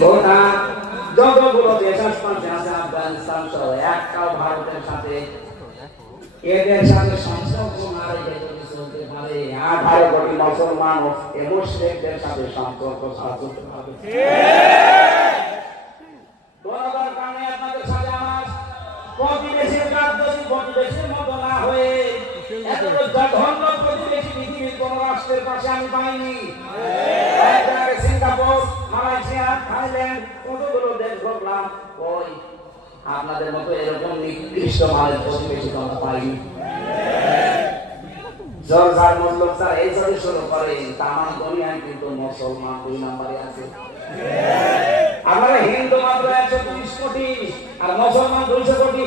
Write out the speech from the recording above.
ভুটান যতগুলো দেশ আশপাশে আছে আফগানিস্তান সহ একটাও ভারতের সাথে এদের সাথে সম্পর্ক না রেখে যদি চলতে পারে 18 কোটি মুসলমান ও মুসলিমদের সাথে সম্পর্ক ছাড়া চলতে পারবে। বরাবর কারণে আপনাদের সাথে আমার প্রতিবেশীর কাজ যদি প্রতিবেশীর মতো না হয়ে এত জঘন্য প্রতিবেশী পৃথিবীর কোন রাষ্ট্রের পাশে আমি পাইনি। সিঙ্গাপুর, মালয়েশিয়া, থাইল্যান্ড কতগুলো দেশ ঘুরলাম, ওই আপনাদের মতো এরকম নিকৃষ্ট মানের প্রতিবেশী আমরা পাইনি। জর্জার মুসলিম স্যার এই যদি শুরু করেন তামাম দুনিয়ায় কিন্তু মুসলমান 2 নম্বরে আছে। আপনারা হিন্দু মাত্র 130 কোটি আর মুসলমান 200 কোটি।